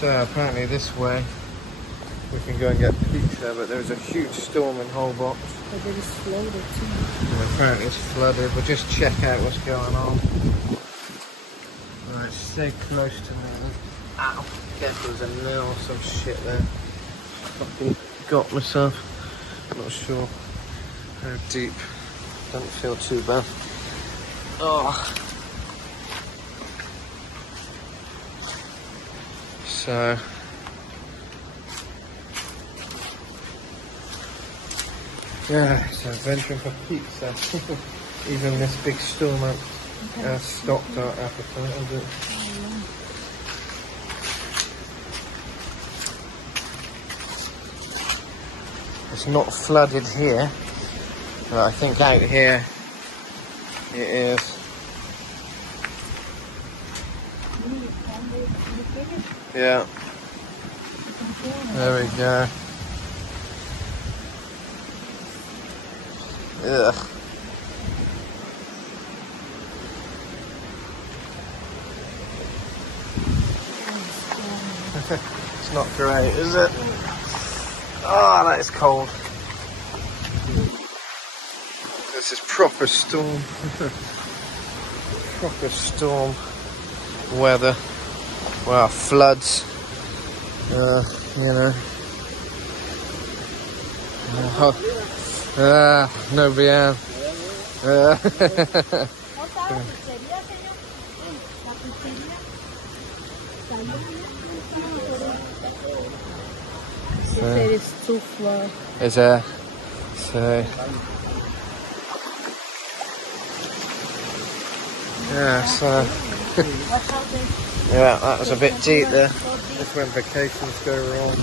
So apparently this way we can go and get pizza, but there's a huge storm in HOLBOX. But it is flooded too. And apparently it's flooded. We'll just check out what's going on. Right, stay close to me. Ow, careful, there's a nail or some shit there. Fucking got myself. Not sure how deep. Don't feel too bad. Oh. So yeah, so venturing for pizza. Even this big storm stopped our appetite, has it? It's not flooded here, but I think out here it is. Yeah. There we go. Ugh. It's not great, is it? Oh, that is cold. This is proper storm. Proper storm weather. Wow, floods. You know. No bien. It is too flood. Is there? So. Yeah, so. Yeah, that was a bit deep there. That's when vacations go wrong.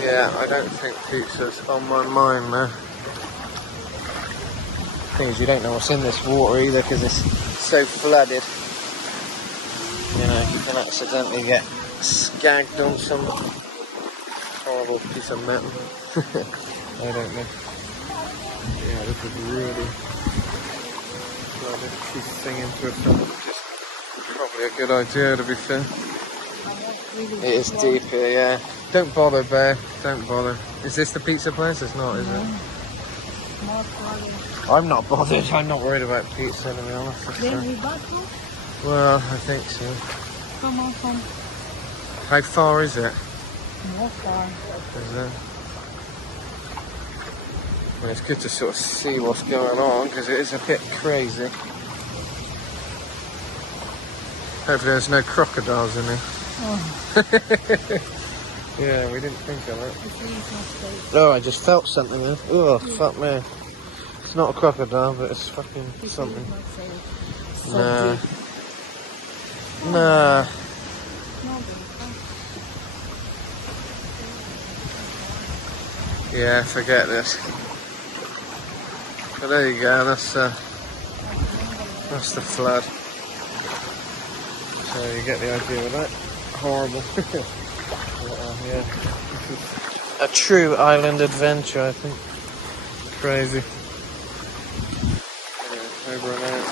Yeah, I don't think pizza's on my mind now. The thing is, you don't know what's in this water either because it's so flooded. You know, you can accidentally get skagged on some horrible piece of metal. I don't know. Yeah, this is really flooded. She's singing to herself, which is probably a good idea, to be fair. It is deep here, yeah. Don't bother, Bear. Don't bother. Is this the pizza place? It's not, is it? I'm not bothered. I'm not worried about pizza, to be honest. Well, I think so. Come on, come. How far is it? Not far. Is it? Well, it's good to sort of see what's going on because it is a bit crazy. Hopefully there's no crocodiles in here. Oh. Yeah, we didn't think of it. Oh, I just felt something there. Oh, fuck me. It's not a crocodile, but it's fucking something. Nah. Nah. Yeah, forget this. But there you go, that's the flood. So you get the idea of that. Horrible. Yeah. A true island adventure, I think. Crazy. Yeah, over and out.